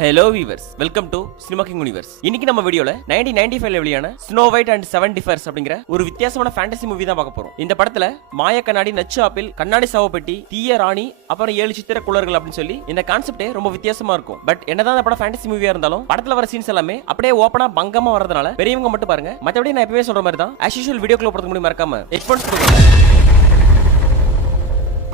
Hello viewers, welcome to cinema king universe. இன்னைக்கு நம்ம வீடியோல 1995 வெளியான ஸ்னோ ஒயிட் அண்ட் 7 டிஃபர்ஸ் அப்படிங்கிற ஒரு வித்தியாசமான ஃபேண்டசி மூவி தான் பார்க்க போறோம். இந்த படத்துல மாய கண்ணாடி, நச்சு ஆப்பிள், கண்ணாடி சாவப்பெட்டி, தீய ராணி, அப்புறம் 7 சித்திர குளர்கள் அப்படின்னு சொல்லி இந்த கான்செப்டே ரொம்ப வித்தியாசமா இருக்கும். பட் என்னதான் இந்த படம் ஃபேண்டசி மூவியா இருந்தாலும் படத்துல வர சீன்ஸ் எல்லாமே அப்படியே ஓப்பனா பங்கமா வரதுனால பெரியவங்க மட்டும் பாருங்க. மத்தபடி நான் எப்பவே சொல்ற மாதிரி தான் ஆஸ் யூசுவல் வீடியோக்குள்ள போறதுக்கு முன்னாடி மறக்காம ஹெட்ஃபோன்ஸ்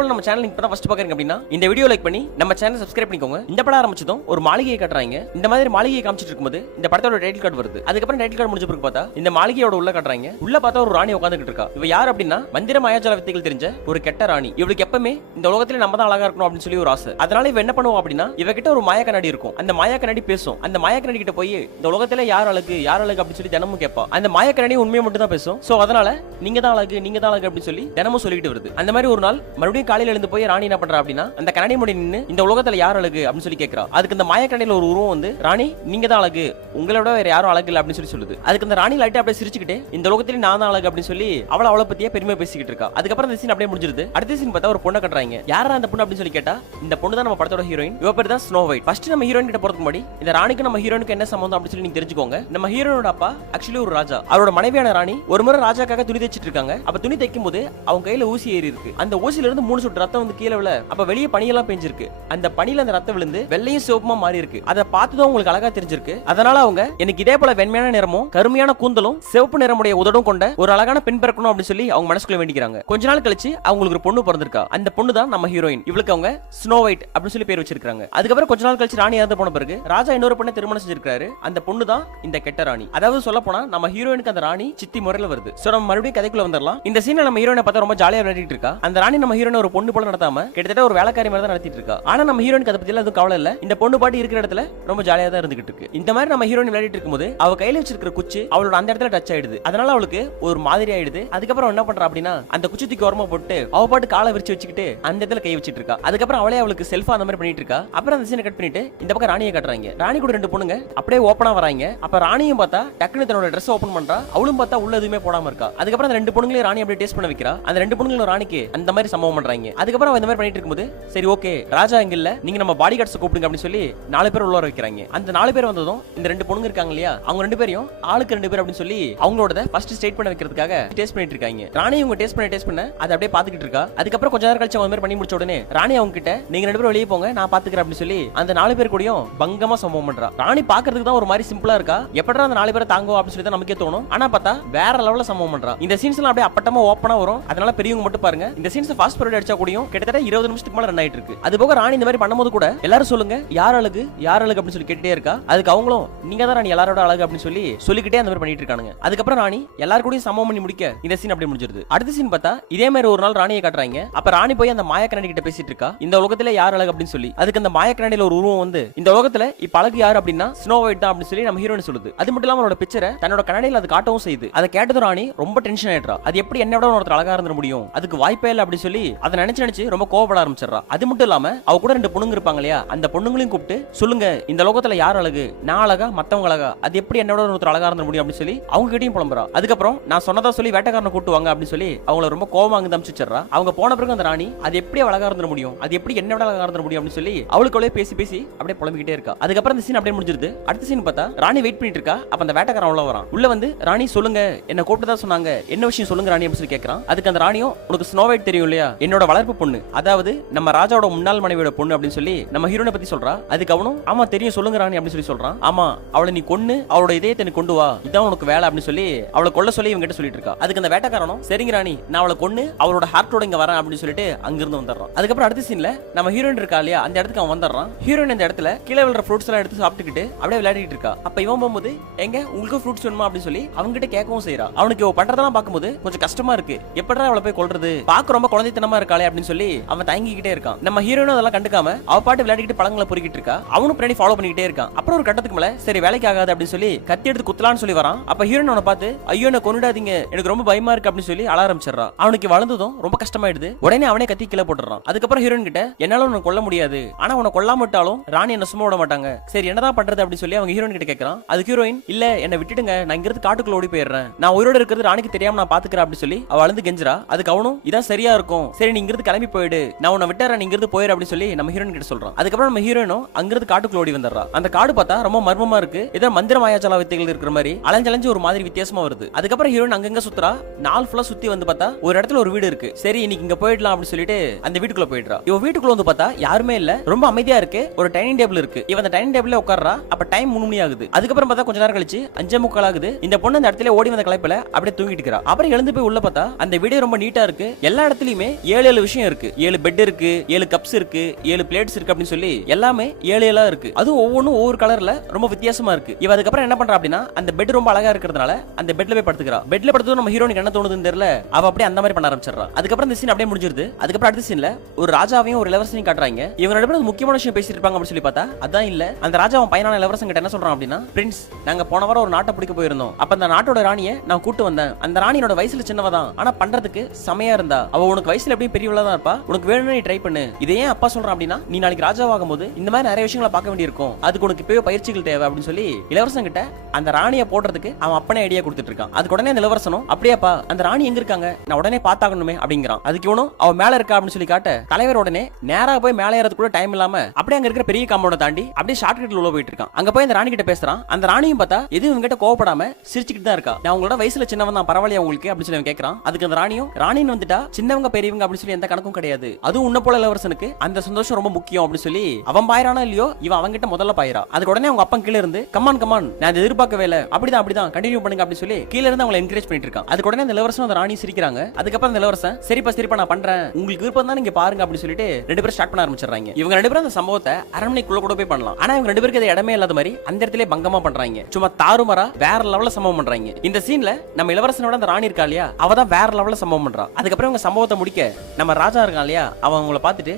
நம்ம சேனல் இப்பதான் ஃபர்ஸ்ட் பாக்குறீங்க அப்படின்னா இந்த வீடியோ லைக் பண்ணி நம்ம சேனல் சப்ஸ்கிரைப் பண்ணிக்கோங்க. இந்த படம் ஆரம்பிச்சதும் ஒரு மாளிகையை காட்டுறாங்க. இந்த மாதிரி மாளிகையை காமிச்சிட்டு இருக்கும்போது இந்த படத்தோட டைட்டில் கார்டு வருது. அதுக்கப்புறம் டைட்டில் கார்டு முடிஞ்ச பிறகு பார்த்தா இந்த மாளிகையோட உள்ள காட்டுறாங்க. உள்ள பார்த்தா ஒரு ராணி உட்காந்துட்டு இருக்கா. இவ யார் அப்படின்னா மந்திர மாயாஜால வித்தைகள் தெரிஞ்ச ஒரு கெட்ட ராணி. இவளுக்கு எப்பவுமே இந்த உலகத்துல நம்ம தான் அழகா இருக்கணும் அப்படின்னு சொல்லி ஒரு ஆசை. அதனால இவ என்ன பண்ணுவோம் அப்படின்னா இவகிட்ட ஒரு மாய கண்ணாடி இருக்கும். அந்த மாய கண்ணாடி பேசும். அந்த மாய கண்ணாடி கிட்ட போய் இந்த உலகத்துல யார் அழகு அப்படின்னு சொல்லி தினமும் கேட்பா. அந்த மாய கண்ணாடி உண்மையை மட்டும் தான் பேசும். சோ அதனால நீங்க தான் அழகு அப்படின்னு சொல்லி தினமும் சொல்லிட்டு வருது. அந்த மாதிரி ஒரு நாள் மறுபடியும் காலையில எழுந்து போய் ராணி என்ன பண்றா அப்படின்னா அந்த கண்ணாடி முடி நின்னு இந்த உலகத்துல யார் அழகு அப்படின்னு சொல்லி கேட்கறா. அதுக்கு இந்த மாய கண்ணாடியில ஒரு உருவம் வந்து ராணி நீங்க தான் அழகு, உங்களோட வேற யாரும் அழகு இல்ல அப்படின்னு சொல்லி சொல்லுது. அதுக்கு அந்த ராணி லைட்டா அப்படியே சிரிச்சுக்கிட்டு இந்த உலகத்துல நான் தான் அழகு அப்படின்னு சொல்லி அவளை பத்தியே பெருமையா பேசிக்கிட்டு இருக்கா. அதுக்கப்புறம் இந்த சீன் அப்படியே முடிஞ்சிருது. அடுத்த சீன் பார்த்தா ஒரு பொண்ணை கட்டுறாங்க. யாரா அந்த பொண்ணு அப்படின்னு சொல்லி கேட்டா இந்த பொண்ணு தான் நம்ம படத்தோட ஹீரோயின். இவ பேர் தான் ஸ்னோ ஒயிட். ஃபர்ஸ்ட் நம்ம ஹீரோயின் கிட்ட போறதுக்கு முன்னாடி இந்த ராணிக்கு நம்ம ஹீரோயினுக்கு என்ன சம்பந்தம் அப்படின்னு சொல்லி நீங்க தெரிஞ்சுக்கோங்க. நம்ம ஹீரோனோட அப்பா ஆக்சுவலி ஒரு ராஜா. அவரோட மனைவியான ராணி ஒரு முறை ராஜாக்காக துணி தைச்சிட்டு இருக்காங்க. அப்ப துணி தைக்கும் போது அவங்க கையில ஊசி ஏறி இருக்கு. அந்த ஊசியில இருந்து 3 சொட்டு ரத்தம் வந்து கீழே விழ அப்ப வெளியே பனியெல்லாம் பெஞ்சிருக்கு. அந்த பனியில அந்த ரத்தம் விழுந்து வெள்ளையும் சிவப்புமா மாறி இருக்கு. அதை பார்த்துதான் உங்களுக்கு அழகா தெரிஞ்சிருக்கு. அதனால அவங்க எனக்கு இதே போல வெண்மையான நிறமும் கருமையான கூந்தலும் சிவப்பு நிறமுடைய உதடும் கொண்ட ஒரு அழகான பெண் பிறக்கணும் அப்படின்னு சொல்லி அவங்க மனசுக்குள்ள வேண்டிக்கிறாங்க. கொஞ்ச நாள் கழிச்சு அவங்களுக்கு ஒரு பொண்ணு பிறந்திருக்கா. அந்த பொண்ணு தான் நம்ம ஹீரோயின். இவளுக்கு அவங்க ஸ்னோ ஒயிட் அப்படின்னு சொல்லி பேர் வச்சிருக்காங்க. அதுக்கப்புறம் கொஞ்ச நாள் கழிச்சு ராணி இறந்து போன பிறகு ராஜா இன்னொரு பொண்ணை திருமணம் செஞ்சிருக்காரு. அந்த பொண்ணு தான் இந்த கெட்ட ராணி. அதாவது சொல்ல போனா நம்ம ஹீரோயினுக்கு அந்த ராணி சித்தி முறையில வருது. சோ நம்ம மறுபடியும் கதைக்குள்ள வந்துடலாம். இந்த சீன்ல நம்ம ஹீரோயினை பார்த்தா ரொம்ப ஜாலியா விளையாடிட்டு இருக்கா. அந்த ராணி நம்ம ஹீரோயினை ஒரு பொண்ணு போல நடத்தாம கிட்டத்தட்ட ஒரு வேலைக்காரி மாதிரி தான் நடத்திட்டு இருக்கா. ஆனா நம்ம ஹீரோயினுக்கு அதை பத்தி எதுவும் கவலை இல்ல. இந்த பொண்ணு பாட்டி இருக்கிற இடத்துல ரொம்ப ஜாலியா தான் இருந்துகிட்டு இருக்கு. இந்த மாதிரி நம்ம ஹீரோயின் விளையாடிட்டு இருக்கும்போது அவ கையில வச்சிருக்கிற குச்சி அவளோட அந்த இடத்துல டச் ஆயிடுது. அதனால அவளுக்கு ஒரு மாதிரி ஆயிடுது. அதுக்கப்புறம் என்ன பண்றா அப்படின்னா அந்த குச்சி தூக்கி ஓரமா போட்டு அவ பாட்டு காலை விரிச்சு வச்சுக்கிட்டு அந்த இடத்துல கை வச்சிட்டு இருக்கா. அதுக்கப்புறம் அவளே அவளுக்கு செல்ஃபா அந்த மாதிரி பண்ணிட்டு இருக்கா. அப்புறம் அந்த சீனை கட் பண்ணிட்டு இந்த பக்கம் ராணியை காட்டுறாங்க. ராணி கூட 2 பொண்ணுங்க அப்படியே ஓப்பனா வராங்க. அப்ப ராணியும் பார்த்தா டக்குனு தன்னோட ட்ரெஸ் ஓபன் பண்றா. அவளும் பார்த்தா உள்ள எதுவுமே போடாம இருக்கா. அதுக்கப்புறம் அந்த 2 பொண்ணுங்களையும் ராணி அப்படியே டேஸ்ட் பண்ண வைக்கிறா. அந்த 2 பொண்ணுங்களும் ராணிக்கு அந்த மாதிரி சம்பவம் பண்றாங்க. அதுக்கப்புறம் இந்த மாதிரி பண்ணிட்டு இருக்கும்போது சரி ஓகே ராஜா இங்க இல்ல, நீங்க நம்ம பாடி கார்ட்ஸ் கூப்பிடுங்க அப்படின்னு சொல்லி 4 பேர் உள்ள வைக்கிறாங்க. அந்த 4 பேர் வந்ததும் இந்த 2 பொண்ணுங்க இருக்காங்க இல்லையா, அவங்க 2 பேரையும் ஆளுக்கு 2 பேர் அப்படின்னு சொல்லி அவங்களோட ஃபர்ஸ்ட் ஸ்டேட் பண்ண வைக்கிறதுக்காக டேஸ்ட் பண்ணிட்டு இருக்காங்க. ராணி இவங்க டேஸ்ட் பண்ண அதை அப்படியே பாத்துக்கிட்டு இருக்கா. அதுக்கப்புறம் கொஞ்ச நேரம் கழிச்சு அவங்க மாதிரி பண்ணி முடிச்ச உடனே ராணி அவங்க கிட்ட நீங்க 2 பேரும் வெளியே போங்க, நான் பாத்துக்கிறேன் அப்படின்னு சொல்லி அந்த 4 பேர் கூடயும் பங்கமா சம்பவம் பண்றா. ராணி பாக்குறதுக்கு தான் ஒரு மாதிரி சிம்பிளா இருக்கா. எப்படா அந்த 4 பேரை தாங்கும் அப்படின்னு சொல்லி தான் நமக்கே தோணும். ஆனா பார்த்தா வேற லெவல்ல சம்பவம் பண்றா. இந்த சீன்ஸ் எல்லாம் அப்படியே அப்பட்டமா ஓப்பனா வரும். அதனால பெரியவங்க மட்டும் பாருங்க. இந்த சீன்ஸ் ஃபாஸ்ட் ஃபார்வர்ட் அடிச்சா கூடயும் கிட்டத்தட்ட 20 நிமிஷத்துக்கு மேல ரன் ஆயிட்டு இருக்கு. அது போக ராணி இந்த மாதிரி பண்ணும்போது கூட எல்லாரும் சொல்லுங்க யார் அழகு அப்படின்னு சொல்லி கேட்டுட்டே இருக்கா. அதுக்கு அவங்களும் நீங்க தான் ராணி எல்லாரோட அழகு அப்படின்னு சொல்லி சொல்லிக்கிட்டே அந்த மாதிரி பண்ணிட்டு இருக்காங்க. அதுக்கப்புறம் ராணி எல்லாரும் கூட சமம் பண்ணி முடிக்க இந்த சீன் அப்படியே முடிஞ்சிருது. அடுத்த சீன் பார்த்தா இதே மாதிரி ஒரு நாள் ராணியை காட்டுறாங்க. அப்ப ராணி போய் அந்த மாய கண்ணாடி கிட்ட பேசிட்டு இருக்கா. இந்த உலகத்துல யார் அழகு அப்படின்னு சொல்லி. அதுக்கு அந்த மாய கண்ணாடியில ஒரு உருவம் வந்து இந்த உலகத்துல இப்ப அழகு யார் அப்படின்னா ஸ்னோ ஒயிட் தான் அப்படின்னு சொல்லி நம்ம ஹீரோயின் சொல்லுது. அது மட்டும் இல்லாம அவளோட பிக்சரை தன்னோட கண்ணாடியில அது காட்டவும் செய்யுது. அதை கேட்டது ராணி ரொம்ப டென்ஷன் ஆயிடுறா. அது எப்படி என்ன விட ஒருத்தர் அழகா இருந்துட முடியும், அதுக்கு வாய்ப்பே இல்லை அப்படின்னு சொல்லி அதை நினைச்சு ரொம்ப கோவப்பட ஆரம்பிச்சிடறா. அது மட்டும் இல்லாம அவ கூட 2 பொண்ணுங்க இருப்பாங்க இல்லையா, அந்த பொண்ணுங்களையும் கூப்பிட்டு சொல்லுங்க இந்த லோகத்துல யார் அழகு, நான் அழகா மத்தவங்க அழகா, அது எப்படி என்னோட ஒருத்தர் அழகா இருந்த முடியும் அப்படின்னு சொல்லி அவங்க கிட்டயும் புலம்புறா. அதுக்கப்புறம் நான் சொன்னதா சொல்லி வேட்டைக்காரனை கூட்டு வாங்க அப்படின்னு சொல்லி அவங்கள ரொம்ப கோவமா அங்க அனுப்பிச்சிடுறா. அவங்க போன பிறகு அந்த ராணி அது எப்படி அழகா இருந்த முடியும், அது எப்படி என்னோட அழகா இருந்த முடியும் அப்படின்னு சொல்லி அவளுக்குள்ளே பேசி அப்படியே புலம்பிக்கிட்டே இருக்கா. அதுக்கப்புறம் இந்த சீன் அப்படியே முடிஞ்சிருது. அடுத்த சீன் பார்த்தா ராணி வெயிட் பண்ணிட்டு இருக்கா. அப்ப அந்த வேட்டைக்காரன் உள்ள வரான். உள்ள வந்து ராணி சொல்லுங்க என்ன கூப்பிட்டதா சொன்னாங்க, என்ன விஷயம் சொல்லுங்க ராணி அப்படின்னு சொல்லி கேட்கறான். அதுக்கு அந்த ராணியும் உனக்கு ஸ்னோ ஒயிட் தெரியும் இல்லையா, என்னோட வளர்ப்பு பொண்ணு, அதாவது நம்ம ராஜாவோட முன்னாள் மனைவியோட பொண்ணு அப்படின்னு சொல்லி நம்ம ஹீரோனை பத்தி சொல்றா. அதுக்கு அவனும் ஆமா தெரியும் சொல்லுங்க ராணி அப்படின்னு சொல்லி சொல்றான். ஆமா அவளை நீ கொன்னு அவளோட இதயத்தை கொண்டு வா, இதான் உனக்கு வேலை அப்படின்னு சொல்லி அவளை கொல்ல சொல்லி இவங்க கிட்ட சொல்லிட்டு இருக்கா. அதுக்கு அந்த வேட்டைக்காரனும் சரிங்க ராணி நான் அவளை கொன்னு அவளோட ஹார்ட்டோட இங்க வரேன் அப்படின்னு சொல்லிட்டு அங்கிருந்து வந்துடுறான். அதுக்கப்புறம் அடுத்த சீன்ல நம்ம ஹீரோயின் இருக்கா இல்லையா, அந்த இடத்துக்கு அவன் வந்துடுறான். ஹீரோயின் இந்த இடத்துல கீழே விழுற ஃப்ரூட்ஸ் எல்லாம் எடுத்து சாப்பிட்டுக்கிட்டு அப்படியே விளையாடிட்டு இருக்கா. அப்ப இவன் போகும்போது எங்க உங்களுக்கு ஃப்ரூட்ஸ் வேணுமா அப்படின்னு சொல்லி அவங்க கிட்ட கேட்கவும் செய்யறா. அவனுக்கு இவ பண்றதெல்லாம் பார்க்கும்போது கொஞ்சம் கஷ்டமா இருக்கு. எப்படா அவளை போய் கொல்றது, பார்க்க ரொம்ப குழந்தைத்தனமா இருக்காளே அப்படின்னு சொல்லி அவன் தயங்கிக்கிட்டே இருக்கான். நம்ம ஹீரோயினும் அதெல்லாம் கண்டுக்காம அவ பாட்டு விளையாடிட்டு பழங்களை பொறுக்கிட்டு இருக்கா. அவனும் பின்னாடி ஃபாலோ பண்ணிக்கிட்டே இருக்கான். அப்புறம் ஒரு கட்டத்துக்கு மேல சரி வேலைக்கு ஆகாது அப்படின்னு சொல்லி கத்தி எடுத்து குத்தலான்னு சொல்லி வரான். அப்ப ஹீரோயின் அவனை பார்த்து ஐயோ என்ன கொன்னுடாதீங்க எனக்கு ரொம்ப பயமா இருக்கு அப்படின்னு சொல்லி அழ ஆரம்பிச்சிடறான். அவனுக்கு வளர்ந்ததும் ரொம்ப கஷ்டமாயிடுது. உடனே அவனே கத்தி கீழே போட்டுறான். அதுக்கப்புறம் ஹீரோயின் கிட்ட என்னால உன்னை கொல்ல முடியாது, ஆனா உன்னை கொல்லாம விட்டாலும் ராணி என்ன சும்மா விட மாட்டாங்க, சரி என்னதான் பண்றது அப்படின்னு சொல்லி அவங்க ஹீரோயின் கிட்ட கேட்கறான். அதுக்கு ஹீரோயின் இல்ல என்ன விட்டுடுங்க, நான் இங்கிருந்து காட்டுக்குள்ள ஓடி போயிடுறேன், நான் உயிரோட இருக்கிறது ராணிக்கு தெரியாம நான் பாத்துக்கிறேன் அப்படின்னு சொல்லி அவ அழுந்து கெஞ்சுறா. அதுக்கு அவனும் இதான் சரியா இருக்கும், சரி நீ இங்கிருந்து கிளம்பி போயிடு, நான் உன்னை விட்டுறேன், நீ இங்கிருந்து போயிரு அப்படின்னு சொல்லி நம்ம ஹீரோயின் கிட்ட சொல்றான். அதுக்கப்புறம் நம்ம ஹீரோயினும் அங்கிருந்து காட்டுக்குள்ள ஓடி வந்துடுறா. அந்த காடு பார்த்தா ரொம்ப மர்மமா இருக்கு, ஏதோ மந்திர மாயாஜால வித்தைகள் இருக்கிற மாதிரி அலைஞ்சு ஒரு மாதிரி வித்தியாசமா வருது. அதுக்கப்புறம் ஹீரோயின் அங்கங்க சுத்துறா. நாள் ஃபுல்லா சுத்தி வந்து பார்த்தா ஒரு இடத்துல ஒரு வீடு இருக்கு. சரி இன்னைக்கு இங்க போயிடலாம் அப்படின்னு சொல்லிட்டு அந்த வீட்டுக்குள்ள போயிடுறா. இவ வீட்டுக்குள்ள வந்து பார்த்தா யாருமே இல்ல, ரொம்ப அமைதியா இருக்கு. ஒரு டைனிங் டேபிள் இருக்கு. இவ அந்த டைனிங் டேபிள்ல உட்கார்றா. அப்ப டைம் 3 மணி ஆகுது. அதுக்கப்புறம் பார்த்தா கொஞ்ச நேரம் கழிச்சு 5:45 ஆகுது. இந்த பொண்ணு அந்த இடத்துல ஓடி வந்த களைப்புல அப்படியே தூங்கிட்டு இருக்கா. அப்புறம் எழுந்து போய் உள்ள பார்த்தா அந்த வீடு ரொம்ப நீட்டா இருக்கு. எல்லா இடத்துலயுமே 7 விஷயம் இருக்கு. 7 பெட் இருக்கு, 7 கப்ஸ் இருக்கு, 7 பிளேட்ஸ் இருக்கு அப்படின்னு சொல்லி எல்லாமே 7 இருக்கு. அது ஒவ்வொன்றும் ஒவ்வொரு கலர்ல ரொம்ப வித்தியாசமா இருக்கு. இவ அதுக்கப்புறம் என்ன பண்றா அப்படின்னா அந்த பெட் ரொம்ப அழகா இருக்கிறதுனால அந்த பெட்ல போய் படுத்துக்கிறா. பெட்ல படுத்ததும் நம்ம ஹீரோனுக்கு என்ன தோணுதுன்னு தெரியல, அவ அப்படியே அந்த மாதிரி பண்ண ஆரம்பிச்சிடறா. அதுக்கப்புறம் இந்த சீன் அப்படியே முடிஞ்சிருது. அதுக்கப்புறம் அடுத்த சீன்ல ஒரு ராஜாவையும் ஒரு இளவரசனையும் காட்டுறாங்க. இவங்க ரெண்டு பேரும் முக்கியமான விஷயம் பேசிட்டு இருப்பாங்க அப்படின்னு சொல்லி பார்த்தா அதான் இல்ல. அந்த ராஜா அவன் பையனான இளவரசன் கிட்ட என்ன சொல்றான் அப்படின்னா, பிரின்ஸ் நாங்க போன வாரம் ஒரு நாட்டை பிடிக்க போயிருந்தோம். அப்ப அந்த நாட்டோட ராணியை நான் கூட்டு வந்தேன். அந்த ராணியோட வயசுல சின்னவதான், ஆனா பண்றதுக்கு செமையா இருந்தா. அவ உனக்கு வயசுல எப்படியும் பெரியவளா தான் இருப்பா, உனக்கு வேணும்னு நீ ட்ரை பண்ணு. இதை ஏன் அப்பா சொல்றான் அப்படின்னா, நீ நாளைக்கு ராஜாவாகும் போது இந்த மாதிரி நிறைய விஷயங்களை பார்க்க வேண்டியிருக்கும், அதுக்கு உனக்கு இப்பவே பயிற்சிகள் தேவை அப்படின்னு சொல்லி இளவரசன் கிட்ட அந்த ராணியை போடுறதுக்கு அவன் அப்பனே ஐடியா கொடுத்துட்டு இருக்கான். அதுக்கு உடனே அந்த இளவரசனும் அப்படியாப்பா அந்த ராணி எங்க இருக்காங்க, நான் உடனே பார்த்தாகணுமே அப்படிங்கிறான். அதுக்கு இவனும் அவ மேல இருக்கா அப்படின்னு சொல்லி காட்ட தலைவர் உடனே நேரா போய் மேலே ஏறது கூட டைம் இல்லாம அப்படியே அங்க இருக்கிற பெரிய காம்பவுண்ட தாண்டி அப்படியே ஷார்ட் கட்ல உள்ள போயிட்டு இருக்கான். அங்க போய் அந்த ராணி கிட்ட பேசுறான். அந்த ராணியும் பார்த்தா எதுவும் இவங்கிட்ட கோவப்படாம சிரிச்சுக்கிட்டு தான் இருக்கா. நான் உங்களோட வயசுல சின்னவன் தான், பரவாயில்லையா உங்களுக்கு அப்படின்னு சொல்லி கேட்கறான். அதுக்கு அந்த ராணியும் ராணின்னு வந்துட்டா சின்னவங்க பெரியவங்க அப்படின்னு சொல்லி எந்த கணக்கும் கிடையாது, அதுவும் உன்ன போல இளவரசனுக்கு அந்த சந்தோஷம் ரொம்ப முக்கியம் அப்படின்னு சொல்லி அவன் பாயிரானா இல்லையோ இவன் அவங்கிட்ட முதல்ல பாயிரா. அதுக்கு உடனே அவங்க அப்பா கீழ இருந்து கமான் நான் எதிர்பார்க்கவே இல்ல, அப்படிதான் கண்டினியூ பண்ணுங்க அப்படின்னு சொல்லி கீழ இருந்து அவங்களை என்கரேஜ் பண்ணிட்டு இருக்கான். அதுக்கு உடனே அந்த இளவரசன் அந்த ராணி சிரிக்கிறாங்க. அதுக்கப்புறம் அந்த இளவரசன் சரிப்பா நான் பண்றேன், உங்களுக்கு விருப்பம் தான் நீங்க பாருங்க அப்படின்னு சொல்லிட்டு ரெண்டு பேரும் ஸ்டார்ட் பண்ண ஆரம்பிச்சிடுறாங்க. இவங்க ரெண்டு பேரும் அந்த சம்பவத்தை அரண்மனைக்குள்ள கூட போய் பண்ணலாம், ஆனா இவங்க ரெண்டு பேருக்கு அது இடமே இல்லாத மாதிரி அந்த இடத்துல பங்கமா பண்றாங்க. சும்மா தாறுமாறா வேற லெவல்ல சம்பவம் பண்றாங்க. இந்த சீன்ல நம்ம இளவரசனோட அந்த ராணி இருக்கா இல்லையா, அவ தான் வேற லெவல்ல சம்பவம் பண்றா. அதுக்கப்புறம் இவங்க சம்பவத்தை முடிக்க நம்ம ராஜா இருக்கான் இல்லையா, அவன் அவங்கள பார்த்துட்டு